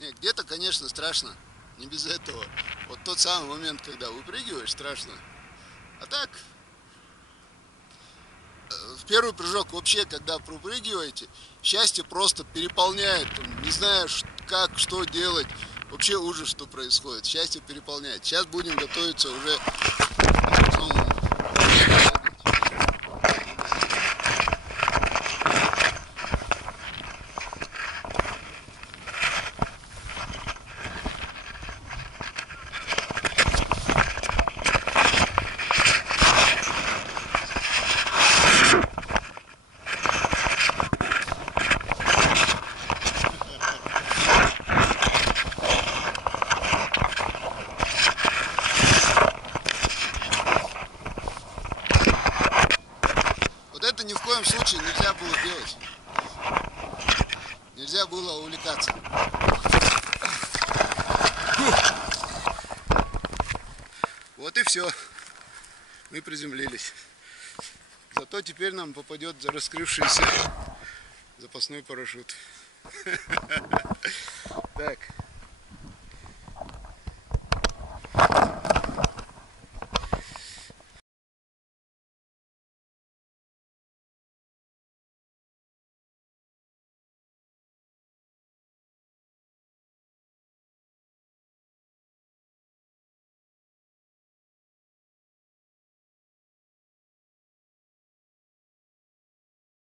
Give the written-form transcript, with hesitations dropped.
Не, где-то, конечно, страшно, не без этого. Вот тот самый момент, когда выпрыгиваешь, страшно. А так, в первый прыжок вообще, когда пропрыгиваете, счастье просто переполняет. Не знаешь, как, что делать. Вообще ужас, что происходит. Счастье переполняет. Сейчас будем готовиться уже к самому. Вот это ни в коем случае нельзя было делать. Нельзя было увлекаться. Вот и все. Мы приземлились. Зато теперь нам попадет раскрывшийся запасной парашют. Так.